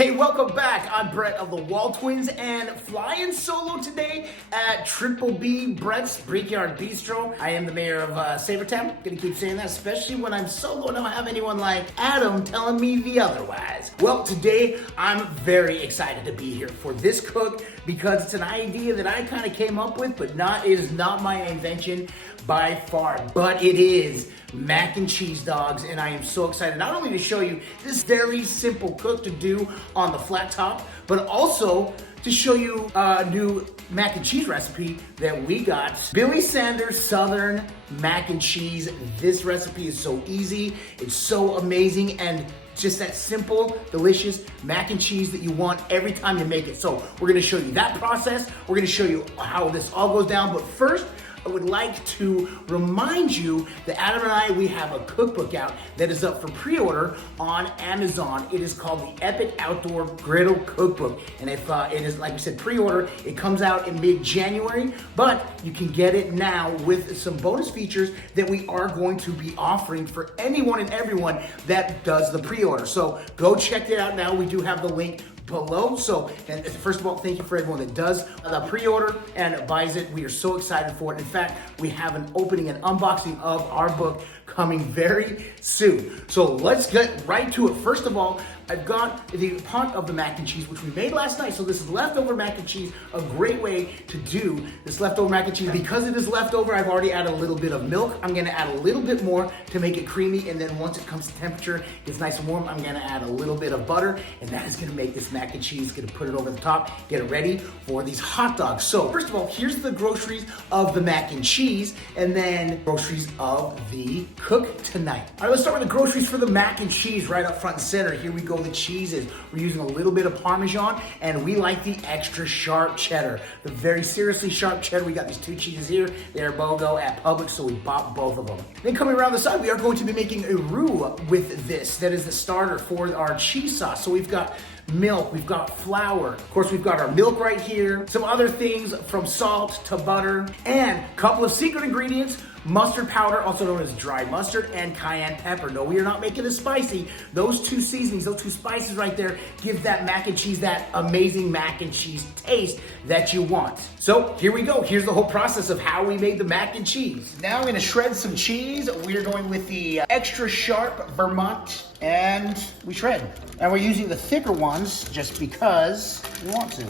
Hey, welcome back. I'm Brett of the WALTWINS and flying solo today at Triple B Brett's Brickyard Bistro. I am the mayor of Sabertown. Gonna keep saying that, especially when I'm solo and I don't have anyone like Adam telling me the otherwise. Well, today I'm very excited to be here for this cook because it's an idea that I kind of came up with, but it is not my invention by far, but it is mac and cheese dogs, and I am so excited not only to show you this very simple cook to do on the flat top, but also to show you a new mac and cheese recipe that we got. Billy Sanders Southern mac and cheese. This recipe is so easy, it's so amazing, and just that simple, delicious mac and cheese that you want every time you make it. So we're gonna show you that process. We're gonna show you how this all goes down, but first, I would like to remind you that Adam and I, we have a cookbook out that is up for pre-order on Amazon. It is called the Epic Outdoor Griddle Cookbook. And if it is, like we said, pre-order, it comes out in mid-January, but you can get it now with some bonus features that we are going to be offering for anyone and everyone that does the pre-order. So go check it out now. We do have the link below. So, and first of all, thank you for everyone that does the pre-order and buys it. We are so excited for it. In fact, we have an opening and unboxing of our book coming very soon. So let's get right to it. First of all, I've got the pot of the mac and cheese, which we made last night. So this is leftover mac and cheese, a great way to do this leftover mac and cheese. Because it is leftover, I've already added a little bit of milk. I'm gonna add a little bit more to make it creamy. And then once it comes to temperature, gets nice and warm, I'm gonna add a little bit of butter. And that is gonna make this mac and cheese, gonna put it over the top, get it ready for these hot dogs. So first of all, here's the groceries of the mac and cheese, and then groceries of the cook tonight. All right, let's start with the groceries for the mac and cheese right up front and center. Here we go, the cheeses. We're using a little bit of Parmesan, and we like the extra sharp cheddar. The very seriously sharp cheddar. We got these two cheeses here. They're BOGO at Publix, so we bought both of them. Then coming around the side, we are going to be making a roux with this. That is the starter for our cheese sauce. So we've got milk, we've got flour, of course we've got our milk right here, some other things from salt to butter, and a couple of secret ingredients, mustard powder, also known as dry mustard, and cayenne pepper. No, we are not making it spicy. Those two seasonings, those two spices right there give that mac and cheese that amazing mac and cheese taste that you want. So here we go. Here's the whole process of how we made the mac and cheese. Now I'm gonna shred some cheese. We're going with the extra sharp Vermont, and we shred. And we're using the thicker ones just because we want to.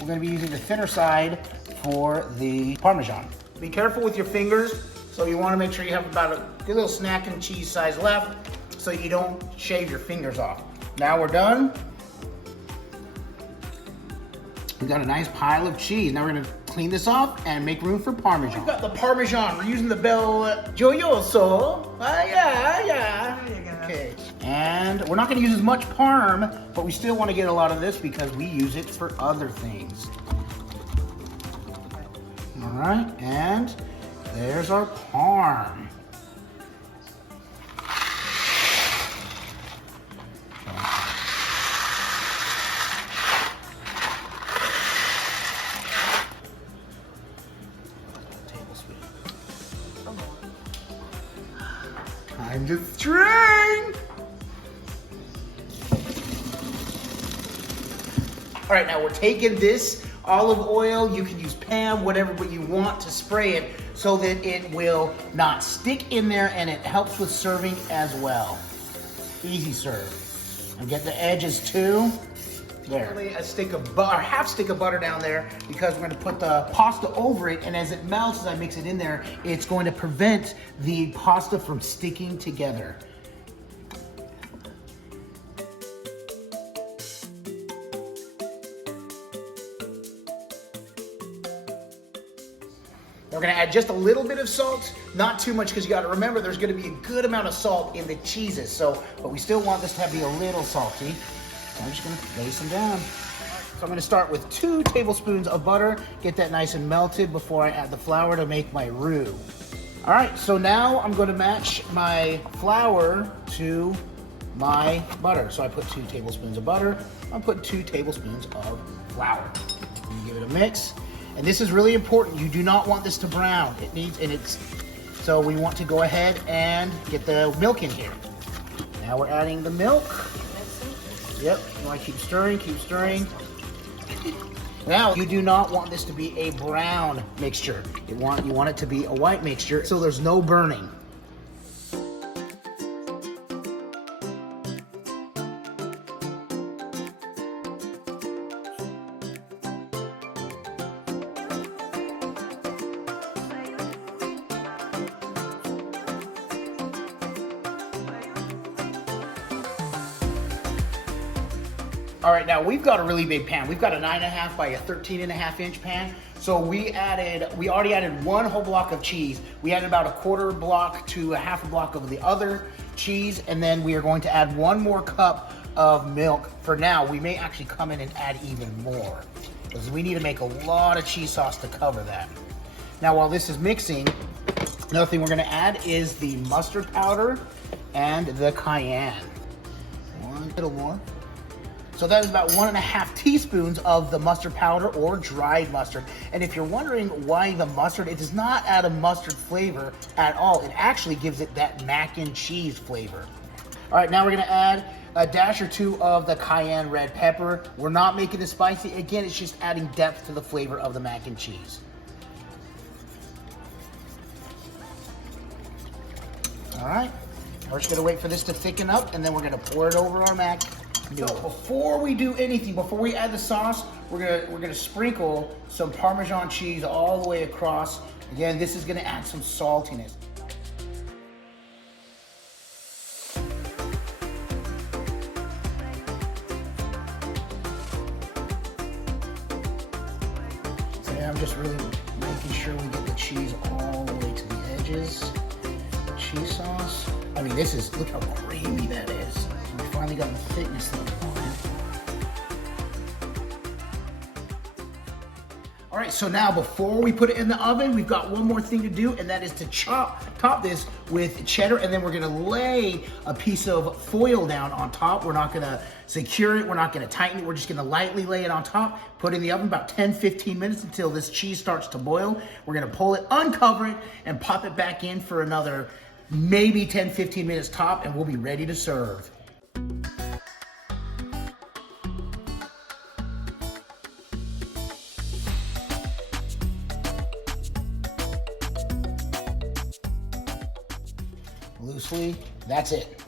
We're gonna be using the thinner side for the Parmesan. Be careful with your fingers. So you wanna make sure you have about a good little snack and cheese size left so you don't shave your fingers off. Now we're done. We've got a nice pile of cheese. Now we're gonna clean this off and make room for Parmesan. We've got the Parmesan. We're using the Bel Gioioso. Yeah. Okay. And we're not gonna use as much parm, but we still wanna get a lot of this because we use it for other things. All right, and there's our parm. Time to strain. All right, now we're taking this olive oil, you can use Pam, whatever, but you want to spray it so that it will not stick in there, and it helps with serving as well. Easy serve. And get the edges too. There. A stick of butter, half stick of butter down there, because we're going to put the pasta over it, and as it melts, as I mix it in there, it's going to prevent the pasta from sticking together. We're gonna add just a little bit of salt, not too much, because you gotta remember there's gonna be a good amount of salt in the cheeses. So, but we still want this to be a little salty. So I'm just gonna lay some down. So I'm gonna start with 2 tablespoons of butter, get that nice and melted before I add the flour to make my roux. All right, so now I'm gonna match my flour to my butter. So I put 2 tablespoons of butter, I'll put 2 tablespoons of flour. Give it a mix. And this is really important. You do not want this to brown. It needs, so we want to go ahead and get the milk in here. Now we're adding the milk. Yep, you want to keep stirring, keep stirring. Now, you do not want this to be a brown mixture. You want it to be a white mixture, so there's no burning. All right, now we've got a really big pan. We've got a 9.5 by a 13.5 inch pan. So we already added one whole block of cheese. We added about a quarter block to a half a block of the other cheese, and then we are going to add one more cup of milk. For now, we may actually come in and add even more, because we need to make a lot of cheese sauce to cover that. Now, while this is mixing, another thing we're gonna add is the mustard powder and the cayenne. One little more. So that is about 1.5 teaspoons of the mustard powder or dried mustard. And if you're wondering why the mustard, it does not add a mustard flavor at all. It actually gives it that mac and cheese flavor. All right, now we're gonna add a dash or two of the cayenne red pepper. We're not making it spicy. Again, it's just adding depth to the flavor of the mac and cheese. All right, we're just gonna wait for this to thicken up, and then we're gonna pour it over our mac. So before we do anything, before we add the sauce, we're gonna sprinkle some Parmesan cheese all the way across. Again, this is gonna add some saltiness. So yeah, I'm just really making sure we get the cheese all the way to the edges. Cheese sauce. I mean, look how creamy that is. We finally got the thickness that we wanted. All right, so now before we put it in the oven, we've got one more thing to do, and that is to top this with cheddar, and then we're gonna lay a piece of foil down on top. We're not gonna secure it, we're not gonna tighten it, we're just gonna lightly lay it on top, put it in the oven about 10-15 minutes until this cheese starts to boil. We're gonna pull it, uncover it, and pop it back in for another maybe 10-15 minutes top, and we'll be ready to serve. Loosely, that's it.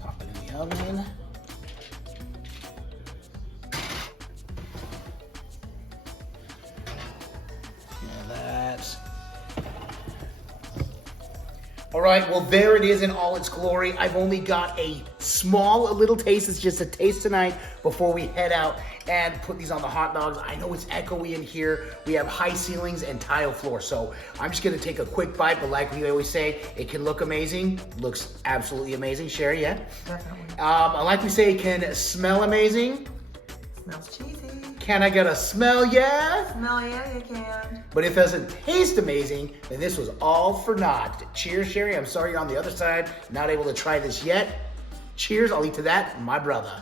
Pop it in the oven. All right, well, there it is in all its glory. I've only got a little taste. It's just a taste tonight before we head out and put these on the hot dogs. I know it's echoey in here. We have high ceilings and tile floor, so I'm just gonna take a quick bite, but like we always say, it can look amazing. Looks absolutely amazing. Sherry, yeah? Definitely. Like we say, it can smell amazing. Smells cheesy. Can I get a smell, yeah? Smell, yeah, you can. But if it doesn't taste amazing, then this was all for naught. Cheers, Sherry. I'm sorry you're on the other side, not able to try this yet. Cheers, I'll eat to that, my brother.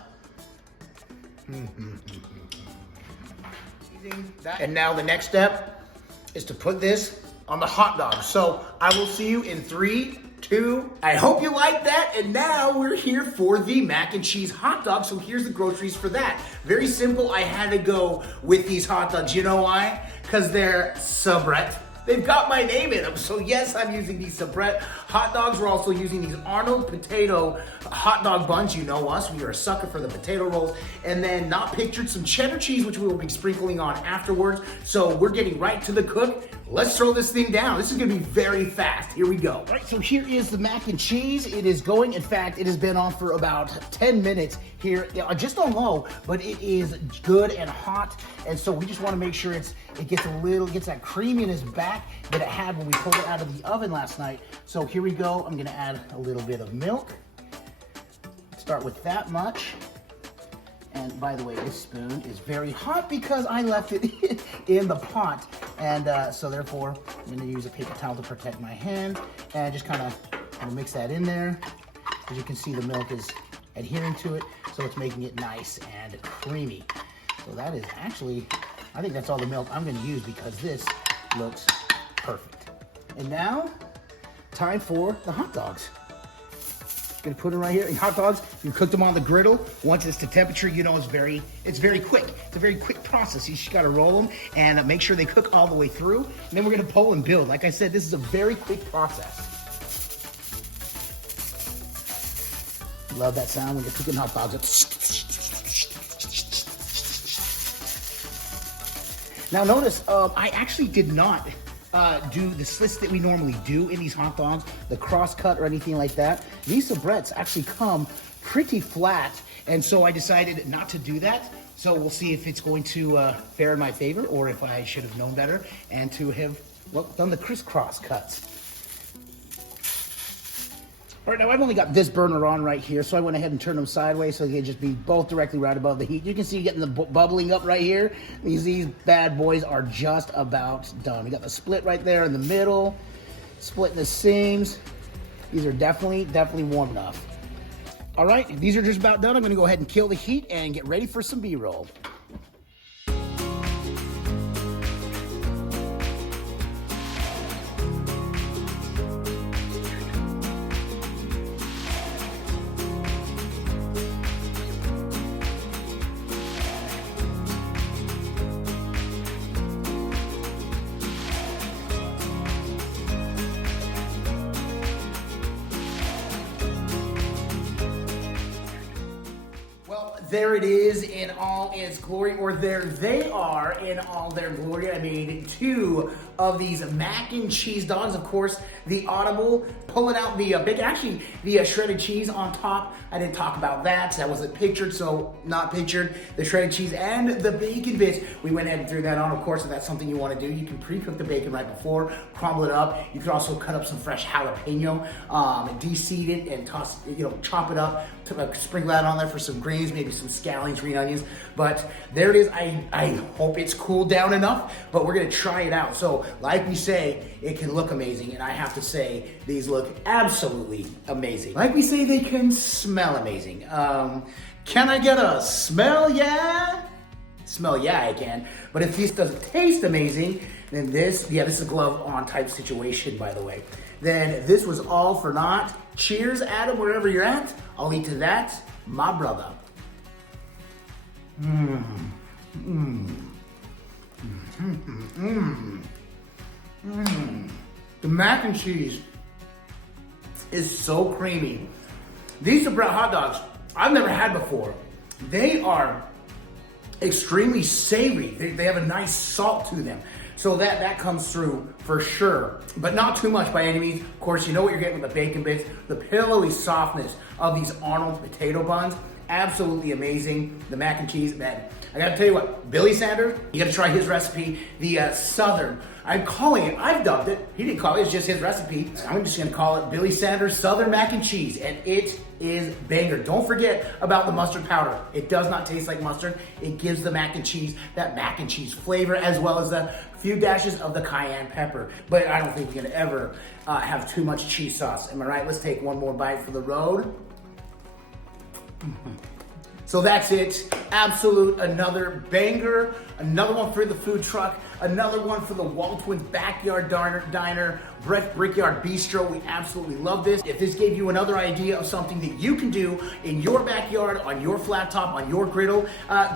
And now the next step is to put this on the hot dog. So I will see you in 3, 2. I hope you like that. And now we're here for the mac and cheese hot dog. So here's the groceries for that. Very simple. I had to go with these hot dogs. You know why? Because they're Sabret. They've got my name in them. So yes, I'm using these Sabret hot dogs. We're also using these Arnold potato hot dog buns. You know us, we are a sucker for the potato rolls. And then not pictured, some cheddar cheese, which we will be sprinkling on afterwards. So we're getting right to the cook. Let's throw this thing down. This is gonna be very fast. Here we go. All right, so here is the mac and cheese. It is going, in fact, it has been on for about 10 minutes here, just on low, but it is good and hot. And so we just wanna make sure it gets that creaminess back that it had when we pulled it out of the oven last night. So here we go. I'm gonna add a little bit of milk. Start with that much. And by the way, this spoon is very hot because I left it in the pot. And so therefore, I'm gonna use a paper towel to protect my hand and just kind of mix that in there. As you can see, the milk is adhering to it, so it's making it nice and creamy. So that is actually, I think that's all the milk I'm gonna use because this looks perfect. And now, time for the hot dogs. Gonna put them right here. And hot dogs, you cook them on the griddle. Once it's to temperature, you know it's very quick. It's a very quick process. You just gotta roll them and make sure they cook all the way through. And then we're gonna pull and build. Like I said, this is a very quick process. Love that sound when you're cooking hot dogs. Now notice, I actually did not do the slits that we normally do in these hot dogs, the cross cut or anything like that. These soubrettes actually come pretty flat, and so I decided not to do that. So we'll see if it's going to fare in my favor, or if I should have known better and to have, well, done the crisscross cuts. All right, now I've only got this burner on right here, so I went ahead and turned them sideways so they can just be both directly right above the heat. You can see getting the bubbling up right here. These bad boys are just about done. We got the split right there in the middle, splitting the seams. These are definitely warm enough. All right, these are just about done. I'm gonna go ahead and kill the heat and get ready for some B-roll. There it is in all its glory, or there they are in all their glory. I made two of these mac and cheese dogs. Of course, the audible, pulling out the bacon, actually the shredded cheese on top. I didn't talk about that. That wasn't pictured, so not pictured. The shredded cheese and the bacon bits. We went ahead and threw that on. Of course, if that's something you want to do, you can pre-cook the bacon right before, crumble it up. You could also cut up some fresh jalapeno, de-seed it and toss, chop it up, sprinkle that on there for some greens, maybe some scallions, green onions. But there it is. I hope it's cooled down enough, but we're gonna try it out. So like we say, it can look amazing, and I have to say, these look absolutely amazing. Like we say, they can smell amazing. Can I get a smell yeah? Smell yeah, I can. But if this doesn't taste amazing, then this is a glove on type situation, by the way. Then this was all for naught. Cheers, Adam, wherever you're at. I'll eat to that, my brother. The mac and cheese is so creamy. These are hot dogs I've never had before. They are extremely savory. They have a nice salt to them. So that comes through for sure, but not too much by any means. Of course, you know what you're getting with the bacon bits, the pillowy softness of these Arnold potato buns. Absolutely amazing. The mac and cheese, man. I gotta tell you what, Billy Sanders, you gotta try his recipe, the Southern. I'm calling it, I've dubbed it. He didn't call it, it's just his recipe. I'm just gonna call it Billy Sanders Southern Mac and Cheese, and it is banger. Don't forget about the mustard powder. It does not taste like mustard. It gives the mac and cheese that mac and cheese flavor, as well as the few dashes of the cayenne pepper. But I don't think you're gonna ever have too much cheese sauce. Am I right? Let's take one more bite for the road. So that's it. Absolute another banger. Another one for the food truck. Another one for the WALTWINS Backyard Diner, Brickyard Bistro. We absolutely love this. If this gave you another idea of something that you can do in your backyard, on your flat top, on your griddle,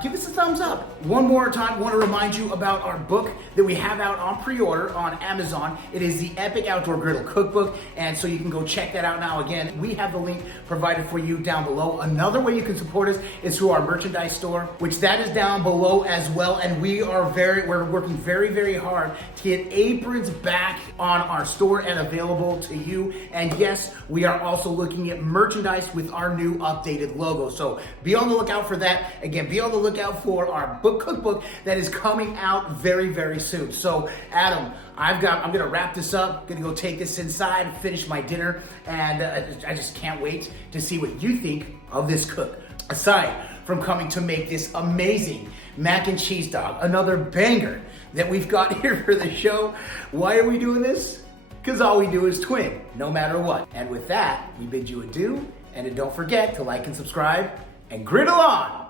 give us a thumbs up. One more time, I want to remind you about our book that we have out on pre-order on Amazon. It is the Epic Outdoor Griddle Cookbook, and so you can go check that out now. Again, we have the link provided for you down below. Another way you can support us is through our merchandise store, which that is down below as well, and we're working very hard to get aprons back on our store and available to you. And yes, we are also looking at merchandise with our new updated logo. So be on the lookout for that. Again, be on the lookout for our cookbook that is coming out very soon. So Adam, I'm gonna wrap this up. Gonna go take this inside, finish my dinner, and I just can't wait to see what you think of this cook. Aside from coming to make this amazing mac and cheese dog, another banger that we've got here for the show. Why are we doing this? Because all we do is twin, no matter what. And with that, we bid you adieu, and don't forget to like and subscribe, and griddle on!